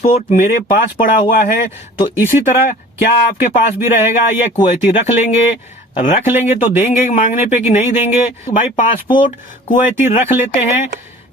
Passport मेरे पास पड़ा हुआ है तो इसी तरह क्या आपके पास भी रहेगा? या कुवैती रख लेंगे तो देंगे मांगने पे कि नहीं देंगे? भाई पासपोर्ट कुवैती रख लेते हैं,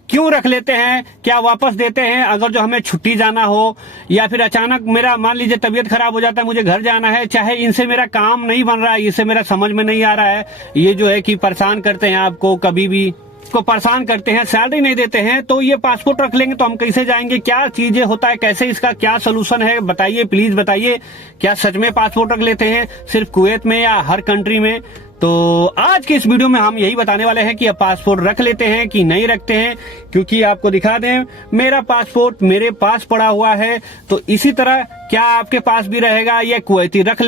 क्यों रख लेते हैं? क्या वापस देते हैं? अगर जो हमें छुट्टी जाना हो या फिर अचानक मेरा मान लीजिए तबीयत खराब हो जाता है, मुझे घर जाना है, चाहे इनसे मेरा काम नहीं बन रहा है, इससे मेरा समझ में नहीं आ रहा है, ये जो है कि परेशान करते हैं आपको, कभी भी को परेशान करते हैं, सैलरी नहीं देते हैं, तो ये पासपोर्ट रख लेंगे तो हम कैसे जाएंगे? क्या चीजें होता है, कैसे इसका क्या सोल्यूशन है, बताइए, प्लीज बताइए। क्या सच में पासपोर्ट रख लेते हैं सिर्फ कुवैत में या हर कंट्री में? तो आज के इस वीडियो में हम यही बताने वाले हैं कि आप पासपोर्ट रख लेते हैं कि नहीं रखते हैं। क्योंकि आपको दिखा दें, मेरा पासपोर्ट मेरे पास पड़ा हुआ है तो इसी तरह क्या आपके पास भी रहेगा? या कुवैती रख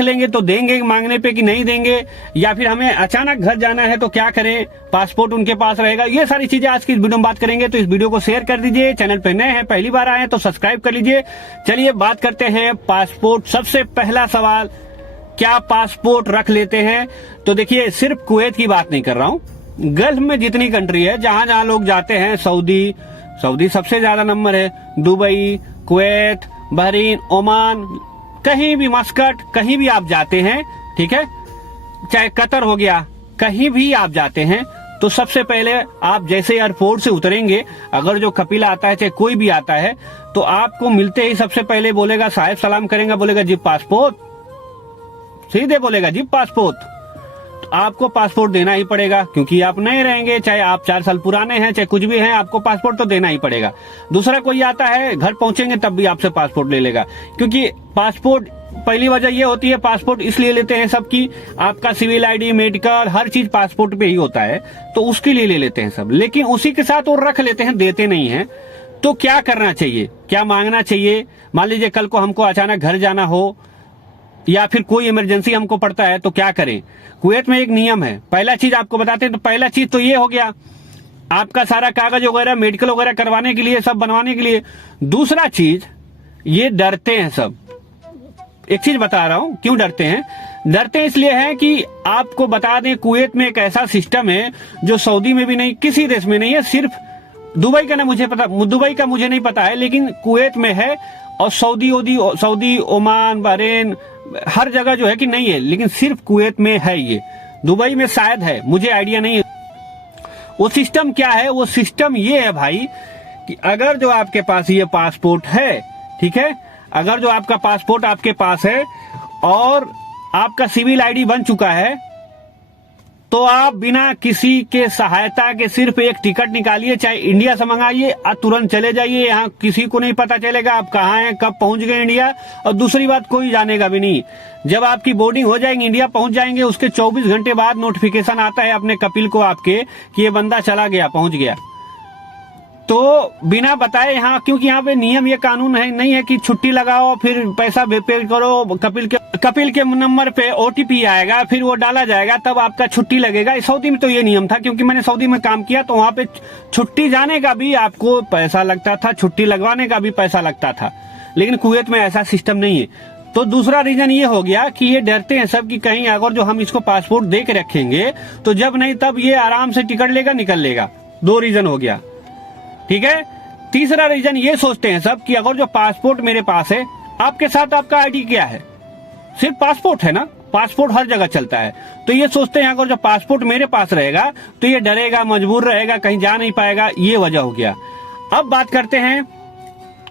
लेंगे तो देंगे मांगने पे कि नहीं देंगे? या फिर हमें अचानक घर जाना है तो क्या करें? पासपोर्ट उनके पास रहेगा? ये सारी चीजें आज की इस वीडियो में बात करेंगे। तो इस वीडियो को शेयर कर दीजिए, चैनल पे नए हैं, पहली बार आए हैं तो सब्सक्राइब कर लीजिए। चलिए बात करते हैं पासपोर्ट। सबसे पहला सवाल, क्या पासपोर्ट रख लेते हैं? तो देखिए, सिर्फ कुवैत की बात नहीं कर रहा हूँ, गल्फ में जितनी कंट्री है जहां जहां लोग जाते हैं, सऊदी सबसे ज्यादा नंबर है, दुबई, कुवैत, बहरीन, ओमान, कहीं भी, मस्कट, कहीं भी आप जाते हैं, ठीक है, चाहे कतर हो गया, कहीं भी आप जाते हैं तो सबसे पहले आप जैसे एयरपोर्ट से उतरेंगे, अगर जो कपिल आता है, चाहे कोई भी आता है, तो आपको मिलते ही सबसे पहले बोलेगा, साहेब सलाम करेंगे, बोलेगा जी पासपोर्ट, सीधे बोलेगा जी पासपोर्ट। तो आपको पासपोर्ट देना ही पड़ेगा, क्योंकि आप नए रहेंगे, चाहे आप 4 साल पुराने हैं, चाहे कुछ भी हैं, आपको पासपोर्ट तो देना ही पड़ेगा। दूसरा कोई आता है, घर पहुंचेंगे तब भी आपसे पासपोर्ट ले लेगा, क्योंकि पासपोर्ट, पहली वजह ये होती है, पासपोर्ट इसलिए लेते हैं सबकी, आपका सिविल आईडी, मेडिकल, हर चीज पासपोर्ट पे ही होता है, तो उसके लिए ले लेते हैं सब। लेकिन उसी के साथ वो रख लेते हैं, देते नहीं है। तो क्या करना चाहिए, क्या मांगना चाहिए? मान लीजिए कल को हमको अचानक घर जाना हो या फिर कोई इमरजेंसी हमको पड़ता है तो क्या करें? कुवैत में एक नियम है, पहला चीज आपको बताते हैं। तो पहला चीज तो ये हो गया, आपका सारा कागज वगैरह, मेडिकल वगैरह करवाने के लिए, सब बनवाने के लिए। दूसरा चीज, ये डरते हैं सब। एक चीज बता रहा हूं, क्यों डरते हैं? डरते इसलिए है कि आपको बता दें, कुवैत में एक ऐसा सिस्टम है जो सऊदी में भी नहीं, किसी देश में नहीं है, सिर्फ दुबई का दुबई का मुझे नहीं पता है, लेकिन कुवैत में है। और सऊदी, ओमान, बहरीन, हर जगह जो है कि नहीं है, लेकिन सिर्फ कुवैत में है ये। दुबई में शायद है, मुझे आइडिया नहीं है। वो सिस्टम क्या है? वो सिस्टम ये है भाई कि अगर जो आपके पास ये पासपोर्ट है, ठीक है, अगर जो आपका पासपोर्ट आपके पास है और आपका सिविल आईडी बन चुका है, तो आप बिना किसी के सहायता के सिर्फ एक टिकट निकालिए, चाहे इंडिया से मंगाइए और तुरंत चले जाइए। यहाँ किसी को नहीं पता चलेगा आप कहाँ हैं, कब पहुंच गए इंडिया। और दूसरी बात, कोई जानेगा भी नहीं। जब आपकी बोर्डिंग हो जाएगी, इंडिया पहुंच जाएंगे, उसके 24 घंटे बाद नोटिफिकेशन आता है अपने कपिल को आपके कि ये बंदा चला गया, पहुंच गया। तो बिना बताए यहाँ, क्योंकि यहाँ पे नियम, ये कानून है नहीं है कि छुट्टी लगाओ फिर पैसा पे करो, कपिल के नंबर पे ओटीपी आएगा, फिर वो डाला जाएगा, तब आपका छुट्टी लगेगा। सऊदी में तो ये नियम था, क्योंकि मैंने सऊदी में काम किया, तो वहाँ पे छुट्टी जाने का भी आपको पैसा लगता था, छुट्टी लगवाने का भी पैसा लगता था। लेकिन कुवैत में ऐसा सिस्टम नहीं है। तो दूसरा रीजन ये हो गया कि ये डरते हैं सब कि कहीं अगर जो हम इसको पासपोर्ट दे के रखेंगे तो जब नहीं तब ये आराम से टिकट लेगा, निकल लेगा। 2 रीजन हो गया, ठीक है। तीसरा रीजन ये सोचते हैं सब कि अगर जो पासपोर्ट मेरे पास है, आपके साथ आपका आईडी क्या है? सिर्फ पासपोर्ट है ना, पासपोर्ट हर जगह चलता है। तो ये सोचते हैं अगर जो पासपोर्ट मेरे पास रहेगा तो ये डरेगा, मजबूर रहेगा, कहीं जा नहीं पाएगा। ये वजह हो गया। अब बात करते हैं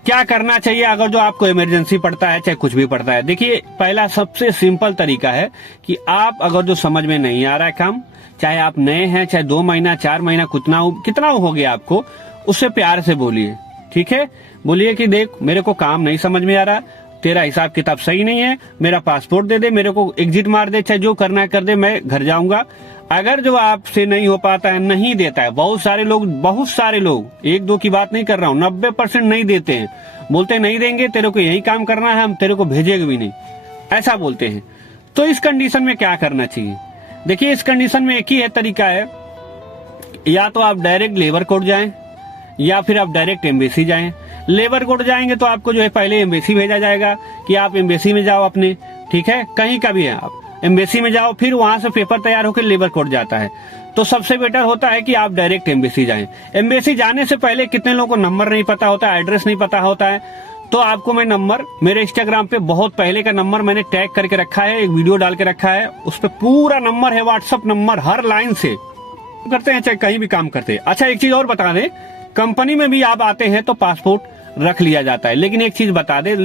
क्या करना चाहिए अगर जो आपको इमरजेंसी पड़ता है, चाहे कुछ भी पड़ता है। देखिए, पहला सबसे सिंपल तरीका है कि आप अगर जो समझ में नहीं आ रहा है काम, चाहे आप नए हैं, चाहे 2 महीना, 4 महीना, कितना हो गया आपको, उससे प्यार से बोलिए, ठीक है। बोलिए कि देख, मेरे को काम नहीं समझ में आ रहा, तेरा हिसाब किताब सही नहीं है, मेरा पासपोर्ट दे दे, मेरे को एग्जिट मार दे, चाहे जो करना है कर दे, मैं घर जाऊंगा। अगर जो आपसे नहीं हो पाता है, नहीं देता है, बहुत सारे लोग, 1-2 की बात नहीं कर रहा हूँ, 90% नहीं देते हैं, बोलते हैं नहीं देंगे, तेरे को यही काम करना है, हम तेरे को भेजेंगे भी नहीं, ऐसा बोलते हैं। तो इस कंडीशन में क्या करना चाहिए? देखिए, इस कंडीशन में एक ही है तरीका है, या तो आप डायरेक्ट लेबर कोर्ट जाएं या फिर आप डायरेक्ट एम्बेसी जाएं। लेबर कोर्ट जाएंगे तो आपको जो है पहले एम्बेसी भेजा जाएगा कि आप एम्बेसी में जाओ अपने, ठीक है, कहीं का भी है, आप एम्बेसी में जाओ, फिर वहां से पेपर तैयार होकर लेबर कोर्ट जाता है। तो सबसे बेटर होता है कि आप डायरेक्ट एम्बेसी जाएं। एम्बेसी जाने से पहले कितने लोगों को नंबर नहीं पता होता है, एड्रेस नहीं पता होता है, तो आपको मैं नंबर मेरे इंस्टाग्राम पे बहुत पहले का नंबर मैंने टैग करके रखा है, एक वीडियो डाल के रखा है, उस पर पूरा नंबर है, व्हाट्सअप नंबर, हर लाइन से करते हैं चाहे कहीं भी काम करते हैं। अच्छा एक चीज और बता दें, कंपनी में भी आप आते हैं तो पासपोर्ट रख लिया जाता है, लेकिन एक चीज बता दे,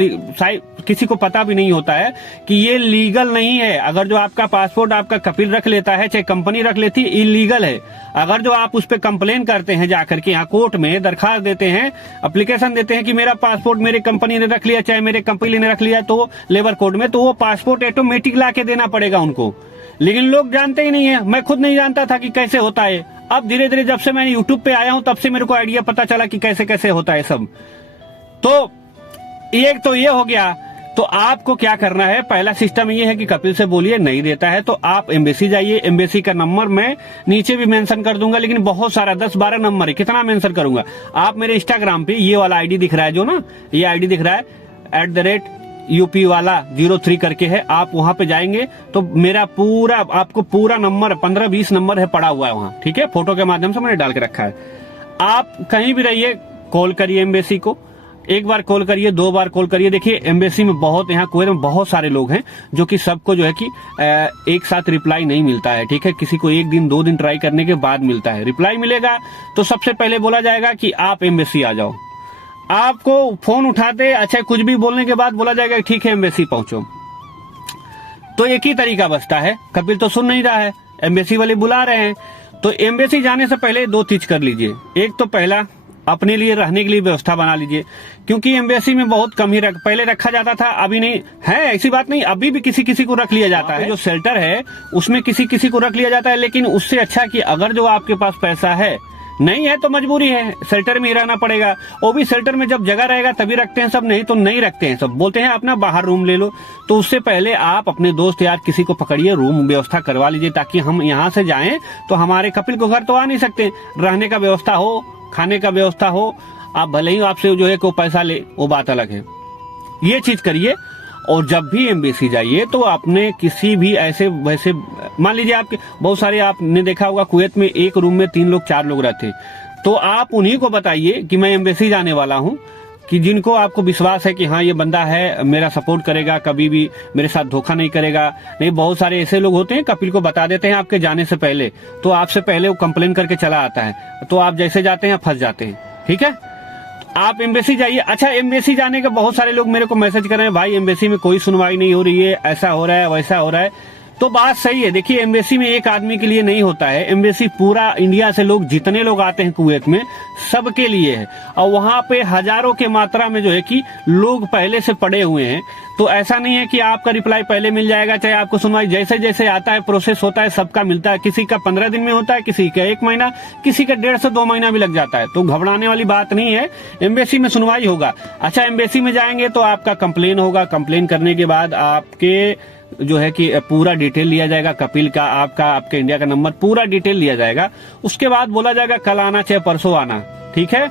किसी को पता भी नहीं होता है कि ये लीगल नहीं है। अगर जो आपका पासपोर्ट आपका कपिल रख लेता है, चाहे कंपनी रख लेती है, इलीगल है। अगर जो आप उस पर कंप्लेन करते हैं, जाकर के यहाँ कोर्ट में दरखास्त देते हैं, एप्लीकेशन देते हैं कि मेरा पासपोर्ट मेरे कंपनी ने रख लिया, चाहे मेरे कंपनी ने रख लिया, तो लेबर कोड में, तो वो पासपोर्ट ऑटोमेटिक ला के देना पड़ेगा उनको। लेकिन लोग जानते ही नहीं है, मैं खुद नहीं जानता था कि कैसे होता है। अब धीरे धीरे जब से मैंने यूट्यूब पे आया हूं, तब से मेरे को आइडिया पता चला कि कैसे कैसे होता है सब। तो एक तो ये हो गया। तो आपको क्या करना है, पहला सिस्टम ये है कि कपिल से बोलिए, नहीं देता है तो आप एम्बेसी जाइए। एम्बेसी का नंबर मैं नीचे भी मेंशन कर दूंगा, लेकिन बहुत सारा 10-12 नंबर है, कितना मेंशन करूंगा। आप मेरे इंस्टाग्राम पे ये वाला आईडी दिख रहा है जो ना, ये आईडी दिख रहा है @UP वाला 03 करके है, आप वहां पे जाएंगे तो मेरा पूरा आपको पूरा नंबर 15-20 नंबर है पड़ा हुआ है वहां, ठीक है, फोटो के माध्यम से मैंने डाल के रखा है। आप कहीं भी रहिए, कॉल करिए एम्बेसी को, एक बार कॉल करिए, 2 बार कॉल करिए। देखिए एम्बेसी में बहुत, यहाँ कुवैत में बहुत सारे लोग हैं जो कि सबको जो है कि एक साथ रिप्लाई नहीं मिलता है, ठीक है, किसी को 1 दिन 2 दिन ट्राई करने के बाद मिलता है। रिप्लाई मिलेगा तो सबसे पहले बोला जाएगा कि आप एम्बेसी आ जाओ। आपको फोन उठाते, अच्छा कुछ भी बोलने के बाद बोला जाएगा ठीक है एम्बेसी पहुंचो। तो एक ही तरीका बचता है, कपिल तो सुन नहीं रहा है, एम्बेसी वाले बुला रहे हैं। तो एम्बेसी जाने से पहले 2 चीज कर लीजिए। एक तो पहला, अपने लिए रहने के लिए व्यवस्था बना लीजिए, क्योंकि एम्बेसी में बहुत कम ही पहले रखा जाता था, अभी नहीं है, ऐसी बात नहीं, अभी भी किसी किसी को रख लिया जाता है। जो शेल्टर है उसमें किसी किसी को रख लिया जाता है, लेकिन उससे अच्छा कि अगर जो आपके पास पैसा है, नहीं है तो मजबूरी है, शेल्टर में ही रहना पड़ेगा। वो भी शेल्टर में जब जगह रहेगा तभी रखते हैं सब, नहीं तो नहीं रखते हैं सब, बोलते हैं अपना बाहर रूम ले लो। तो उससे पहले आप अपने दोस्त यार किसी को पकड़िए, रूम व्यवस्था करवा लीजिए, ताकि हम यहाँ से जाएं तो हमारे कपिल को घर तो आ नहीं सकते, रहने का व्यवस्था हो, खाने का व्यवस्था हो। आप भले ही आपसे जो है को पैसा ले, वो बात अलग है, ये चीज करिए। और जब भी एम्बेसी जाइए तो आपने किसी भी ऐसे वैसे, मान लीजिए आपके बहुत सारे, आपने देखा होगा कुवैत में एक रूम में 3 लोग 4 लोग रहते, तो आप उन्हीं को बताइए कि मैं एम्बेसी जाने वाला हूं, कि जिनको आपको विश्वास है कि हाँ ये बंदा है, मेरा सपोर्ट करेगा, कभी भी मेरे साथ धोखा नहीं करेगा। नहीं, बहुत सारे ऐसे लोग होते हैं कपिल को बता देते हैं आपके जाने से पहले, तो आपसे पहले वो कंप्लेन करके चला आता है, तो आप जैसे जाते हैं फंस जाते हैं, ठीक है। आप एम्बेसी जाइए। अच्छा एम्बेसी जाने के बहुत सारे लोग मेरे को मैसेज कर रहे हैं, भाई एम्बेसी में कोई सुनवाई नहीं हो रही है, ऐसा हो रहा है, वैसा हो रहा है। तो बात सही है, देखिए एम्बेसी में एक आदमी के लिए नहीं होता है, एम्बेसी पूरा इंडिया से लोग, जितने लोग आते हैं कुवैत में, सबके लिए है। और वहां पे हजारों के मात्रा में जो है कि लोग पहले से पड़े हुए हैं। तो ऐसा नहीं है कि आपका रिप्लाई पहले मिल जाएगा, चाहे आपको सुनवाई जैसे जैसे आता है, प्रोसेस होता है, सबका मिलता है। किसी का 15 दिन में होता है, किसी का 1 महीना, किसी का 1.5 से 2 महीना भी लग जाता है। तो घबराने वाली बात नहीं है, एम्बेसी में सुनवाई होगा। अच्छा एम्बेसी में जाएंगे तो आपका कंप्लेन होगा, कंप्लेन करने के बाद आपके जो है कि पूरा डिटेल लिया जाएगा, कपिल का, आपके इंडिया का नंबर, पूरा डिटेल लिया जाएगा। उसके बाद बोला जाएगा कल आना चाहे परसों आना, ठीक है।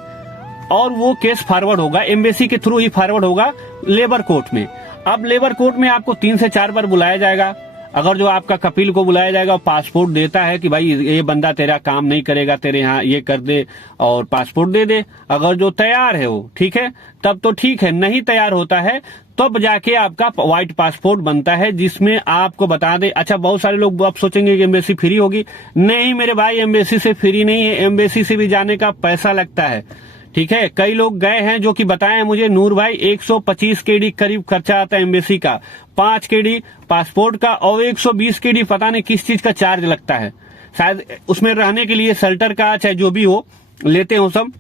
और वो केस फॉरवर्ड होगा, एम्बेसी के थ्रू ही फॉरवर्ड होगा लेबर कोर्ट में। अब लेबर कोर्ट में आपको 3 से 4 बार बुलाया जाएगा। अगर जो आपका कपिल को बुलाया जाएगा, पासपोर्ट देता है कि भाई ये बंदा तेरा काम नहीं करेगा, तेरे यहाँ ये कर दे और पासपोर्ट दे दे। अगर जो तैयार है वो, ठीक है, तब तो ठीक है, नहीं तैयार होता है तब जाके आपका व्हाइट पासपोर्ट बनता है, जिसमें आपको बता दे। अच्छा बहुत सारे लोग आप सोचेंगे कि एम्बेसी फ्री होगी, नहीं मेरे भाई, एम्बेसी से फ्री नहीं है, एम्बेसी से भी जाने का पैसा लगता है, ठीक है। कई लोग गए हैं जो कि बताए मुझे, नूर भाई 125 KD करीब खर्चा आता है एम्बेसी का, 5 KD पासपोर्ट का, और 120 KD पता नहीं किस चीज का चार्ज लगता है, शायद उसमें रहने के लिए, शेल्टर का, चाहे जो भी हो, लेते हो सब।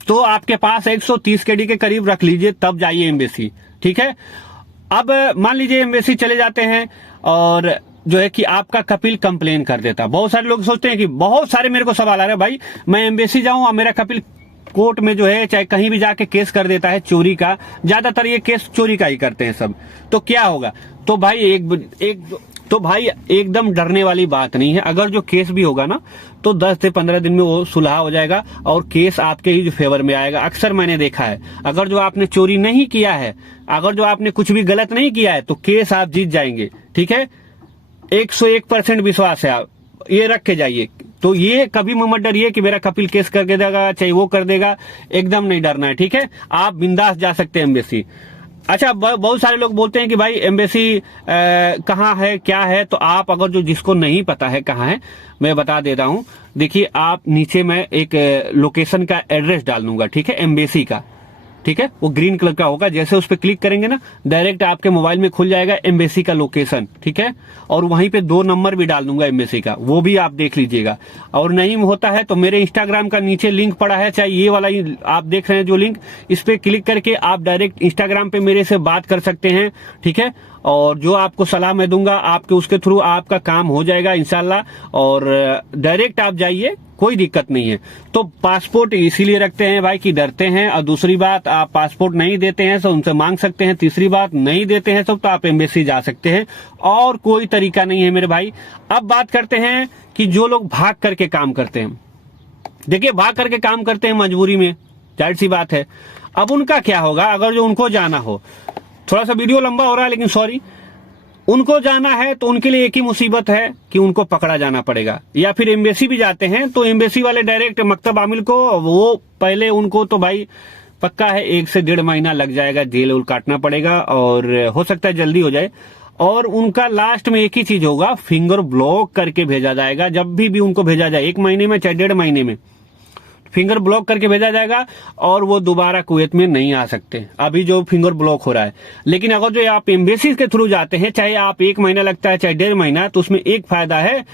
तो आपके पास 130 KD के करीब रख लीजिए, तब जाइए एम्बेसी, ठीक है। अब मान लीजिए एम्बेसी चले जाते हैं और जो है कि आपका कपिल कंप्लेन कर देता। बहुत सारे लोग सोचते हैं कि, बहुत सारे मेरे को सवाल आ रहे हैं, भाई मैं एम्बेसी जाऊं और मेरा कपिल कोर्ट में जो है चाहे कहीं भी जाके केस कर देता है चोरी का, ज्यादातर ये केस चोरी का ही करते हैं सब, तो क्या होगा। तो भाई एकदम डरने वाली बात नहीं है। अगर जो केस भी होगा ना तो 10 से 15 दिन में वो सुलह हो जाएगा और केस आपके ही जो फेवर में आएगा। अक्सर मैंने देखा है, अगर जो आपने चोरी नहीं किया है, अगर जो आपने कुछ भी गलत नहीं किया है, तो केस आप जीत जाएंगे, ठीक है। 101% विश्वास है ये रख के जाइए। तो ये कभी मत डरिए कि मेरा कपिल केस करके देगा, चाहे वो कर देगा, एकदम नहीं डरना है, ठीक है। आप बिंदास जा सकते हैं एम्बेसी। अच्छा, बहुत सारे लोग बोलते हैं कि भाई एम्बेसी कहाँ है, क्या है। तो आप अगर जो जिसको नहीं पता है कहाँ है, मैं बता देता हूँ। देखिए, आप नीचे मैं एक लोकेशन का एड्रेस डाल दूंगा, ठीक है, एम्बेसी का, ठीक है। वो ग्रीन कलर का होगा, जैसे उस पर क्लिक करेंगे ना, डायरेक्ट आपके मोबाइल में खुल जाएगा एम्बेसी का लोकेशन, ठीक है। और वहीं पे 2 नंबर भी डाल दूंगा एम्बेसी का, वो भी आप देख लीजिएगा। और नहीं होता है तो मेरे इंस्टाग्राम का नीचे लिंक पड़ा है, चाहे ये वाला ही आप देख रहे हैं जो लिंक, इस पे क्लिक करके आप डायरेक्ट इंस्टाग्राम पे मेरे से बात कर सकते हैं, ठीक है। और जो आपको सलाह मैं दूंगा, आपके उसके थ्रू आपका काम हो जाएगा इंशाल्लाह। और डायरेक्ट आप जाइए, कोई दिक्कत नहीं है। तो पासपोर्ट इसीलिए रखते हैं भाई कि डरते हैं। और दूसरी बात, आप पासपोर्ट नहीं देते हैं तो उनसे मांग सकते हैं। तीसरी बात, नहीं देते हैं तो आप एम्बेसी जा सकते हैं, और कोई तरीका नहीं है मेरे भाई। अब बात करते हैं कि जो लोग भाग करके काम करते हैं। देखिए, भाग करके काम करते हैं मजबूरी में, जाहिर सी बात है। अब उनका क्या होगा, अगर जो उनको जाना हो, थोड़ा सा वीडियो लंबा हो रहा है लेकिन सॉरी, उनको जाना है तो उनके लिए एक ही मुसीबत है कि उनको पकड़ा जाना पड़ेगा। या फिर एम्बेसी भी जाते हैं तो एम्बेसी वाले डायरेक्ट मकतब आमिल को, वो पहले उनको तो भाई पक्का है 1 से 1.5 महीना लग जाएगा, जेल उल काटना पड़ेगा, और हो सकता है जल्दी हो जाए। और उनका लास्ट में एक ही चीज होगा, फिंगर ब्लॉक करके भेजा जाएगा। जब भी उनको भेजा जाए, 1 महीने में चाहे 1.5 महीने में, फिंगर ब्लॉक करके भेजा जाएगा, और वो दोबारा कुवैत में नहीं आ सकते, अभी जो फिंगर ब्लॉक हो रहा है। लेकिन अगर जो आप एम्बेसी के थ्रू जाते हैं, चाहे आप 1 महीना लगता है चाहे 1.5 महीना, तो उसमें एक फायदा है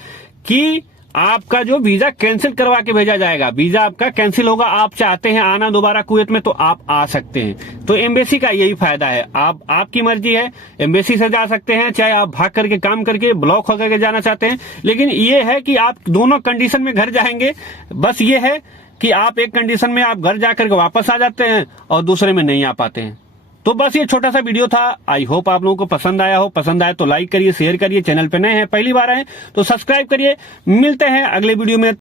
कि आपका जो वीजा कैंसिल करवा के भेजा जाएगा। वीजा आपका कैंसिल होगा, आप चाहते हैं आना दोबारा कुवैत में तो आप आ सकते हैं। तो एम्बेसी का यही फायदा है। आपकी मर्जी है, एम्बेसी से जा सकते हैं, चाहे आप भाग करके काम करके ब्लॉक होकर के जाना चाहते हैं। लेकिन ये है कि आप दोनों कंडीशन में घर जाएंगे। बस ये है कि आप एक कंडीशन में आप घर जाकर के वापस आ जाते हैं और दूसरे में नहीं आ पाते हैं। तो बस ये छोटा सा वीडियो था। आई होप आप लोगों को पसंद आया हो। पसंद आया तो लाइक करिए, शेयर करिए। चैनल पे नए हैं, पहली बार आए तो सब्सक्राइब करिए। मिलते हैं अगले वीडियो में।